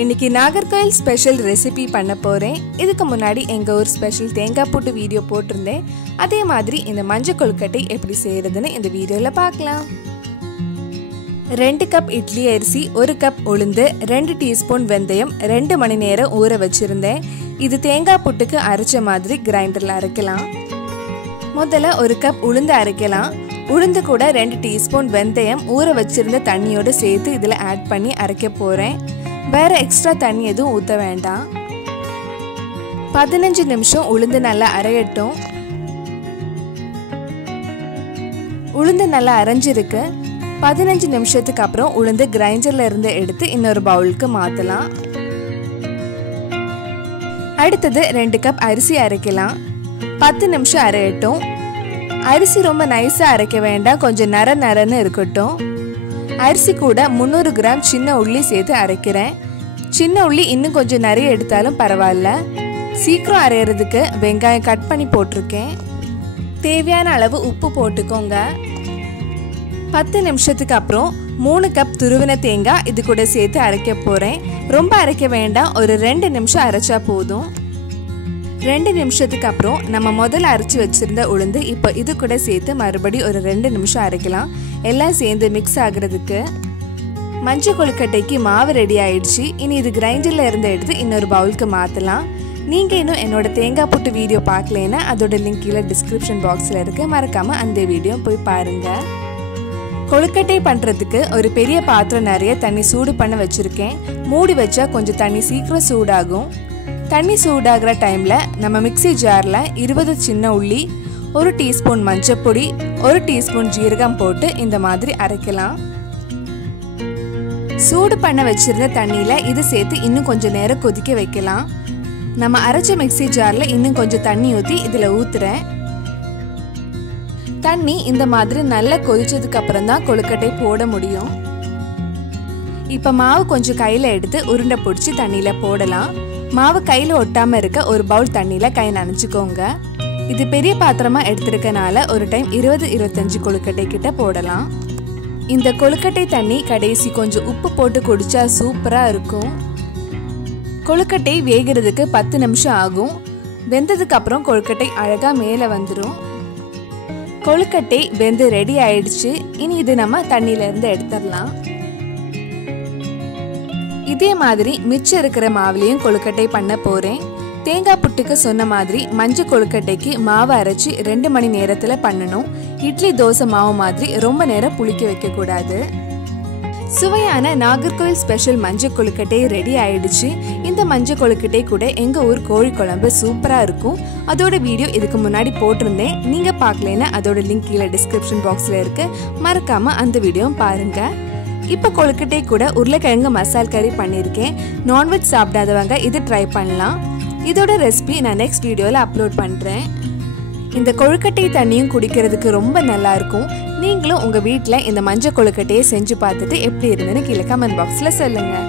இன்னைக்கு Nagercoil special recipe பண்ண போறேன். இதுக்கு முன்னாடி எங்க ஊர் ஸ்பெஷல் தேங்காய் போட்டு வீடியோ போட்டிருந்தேன். அதே மாதிரி இந்த மஞ்சள் கொழுக்கட்டை எப்படி செய்யறதுன்னு இந்த வீடியோல பார்க்கலாம். 2 கப் இட்லி அரிசி, 1 கப் உளுந்து, 2 டீஸ்பூன் வெந்தயம் 2 மணி நேரம் ஊற வச்சிருந்தேன். இது தேங்காய் புட்டுக்கு அரைச்ச மாதிரி கிரைண்டர்ல அரைக்கலாம். முதல்ல 1 கப் உளுந்து அரைக்கலாம். உளுந்து கூட 2 டீஸ்பூன் வெந்தயம் ஊற வச்சிருந்த தண்ணியோட சேர்த்து இதில் ஆட் பண்ணி அரைக்க போகிறேன். வேற எக்ஸ்ட்ரா தண்ணி எதுவும் ஊற்ற வேண்டாம். 15 நிமிஷம் உளுந்து நல்லா அரையட்டும். உளுந்து நல்லா அரைஞ்சிருக்கு. 15 நிமிஷத்துக்கு அப்புறம் உளுந்து கிரைண்டர்ல இருந்து எடுத்து இன்னொரு பவுலுக்கு மாற்றலாம். அடுத்தது 2 கப் அரிசி அரைக்கலாம். 10 நிமிஷம் அரையட்டும். அரிசி ரொம்ப நைஸா அரைக்க வேண்டாம், கொஞ்சம் நரன்னு இருக்கட்டும். அரிசி கூட 300 கிராம் சின்ன உள்ளி சேர்த்து அரைக்கிறேன். சின்ன உள்ளி இன்னும் கொஞ்சம் நிறைய எடுத்தாலும் பரவாயில்ல. சீக்கிரம் அரைகிறதுக்கு வெங்காயம் கட் பண்ணி போட்டிருக்கேன். தேவையான அளவு உப்பு போட்டுக்கோங்க. 10 நிமிஷத்துக்கு அப்புறம் 3 கப் துருவின தேங்காய் இது கூட சேர்த்து அரைக்க போறேன். ரொம்ப அரைக்க வேண்டாம், ஒரு 2 நிமிஷம் அரைச்சா போதும். 2 நிமிஷத்துக்கு அப்புறம் நம்ம முதல்ல அரைச்சி வச்சிருந்த உளுந்து இப்போ இது கூட சேர்த்து மறுபடியும் ஒரு 2 நிமிஷம் அரைக்கலாம், எல்லாம் சேர்ந்து மிக்ஸ் ஆகுறதுக்கு. மஞ்சள் கொழுக்கட்டைக்கு மாவு ரெடி ஆயிடுச்சு. இனி இது கிரைண்டர்ல இருந்து எடுத்து இன்னொரு பவுலுக்கு மாற்றலாம். நீங்க இன்னும் என்னோட தேங்காய் புட்டு வீடியோ பார்க்கலன்னா அதோட லிங்க் கீழே டிஸ்கிரிப்ஷன் பாக்ஸ்ல இருக்கு, மறக்காம அந்த வீடியோ போய் பாருங்க. கொழுக்கட்டை பண்றதுக்கு ஒரு பெரிய பாத்திரம் நிறைய தண்ணி சூடு பண்ண வச்சிருக்கேன். மூடி வச்சா கொஞ்சம் தண்ணி சீக்கிரம் சூடாகும். தண்ணி சூடாகிற டைம்ல நம்ம மிக்ஸி ஜார்ல 20 சின்ன உள்ளி, 1 டீஸ்பூன் மஞ்சள் பொடி, 1 டீஸ்பூன் ஜீரகம் போட்டு இந்த மாதிரி அரைக்கலாம். சூடு பண்ண வச்சிருந்த தண்ணியில இது சேர்த்து இன்னும் கொஞ்சம் நேரம் கொதிக்க வைக்கலாம். நம்ம அரைச்ச மிக்ஸி ஜார்ல இன்னும் கொஞ்சம் தண்ணி ஊற்றி இதுல ஊத்துறேன். தண்ணி இந்த மாதிரி நல்லா கொதிச்சதுக்கு அப்புறம் தான் கொழுக்கட்டை போட முடியும். இப்ப மாவு கொஞ்சம் கையில எடுத்து உருண்டை பிடிச்சி தண்ணியில போடலாம். மாவு கையில ஒட்டாம இருக்க ஒரு பவுல் தண்ணியில கை நனைச்சுக்கோங்க. இது பெரிய பாத்திரமா எடுத்திருக்கனால ஒரு டைம் 20-25 கொழுக்கட்டை கிட்ட போடலாம். இந்த கொழுக்கட்டை தண்ணி கடைசி கொஞ்சம் உப்பு போட்டு குடிச்சா சூப்பரா இருக்கும். கொழுக்கட்டை வேகிறதுக்கு 10 நிமிஷம் ஆகும். வெந்ததுக்கு அப்புறம் கொழுக்கட்டை அழகா மேல வந்துடும். கொழுக்கட்டை வெந்து ரெடி ஆயிடுச்சு. இனி இது நம்ம தண்ணியில இருந்து எடுத்துடலாம். இதே மாதிரி மிச்சம் இருக்கிற மாவுலையும் கொழுக்கட்டை பண்ண போறேன். தேங்காய் புட்டுக்கு சொன்ன மாதிரி மஞ்சள் கொழுக்கட்டைக்கு மாவு அரைச்சி 2 மணி நேரத்துல பண்ணணும். இட்லி தோசை மாவு மாதிரி ரொம்ப நேரம் புளிக்க வைக்க கூடாது. சுவையான நாகர்கோயில் ஸ்பெஷல் மஞ்சள் கொழுக்கட்டை ரெடி ஆயிடுச்சு. இந்த மஞ்சள் கொழுக்கட்டை கூட எங்க ஊர் கோழி குழம்பு சூப்பரா இருக்கும். அதோட வீடியோ இதுக்கு முன்னாடி போட்டிருந்தேன். நீங்க பார்க்கலன்னா அதோட லிங்க் கீழே டிஸ்கிரிப்ஷன் பாக்ஸ்ல இருக்கு, மறக்காம அந்த வீடியோ பாருங்க. இப்போ கொழுக்கட்டை கூட உருளைக்கிழங்கு மசால் கறி பண்ணியிருக்கேன். நான்வெஜ் சாப்பிடாதவங்க இது ட்ரை பண்ணலாம். இதோட ரெசிபி நான் நெக்ஸ்ட் வீடியோவில் அப்லோட் பண்ணுறேன். இந்த கொழுக்கட்டை தண்ணியும் குடிக்கிறதுக்கு ரொம்ப நல்லா இருக்கும். நீங்களும் உங்கள் வீட்டில் இந்த மஞ்சள் கொழுக்கட்டையை செஞ்சு பார்த்துட்டு எப்படி இருந்ததுன்னு கீழே கமெண்ட் பாக்ஸில் சொல்லுங்கள்.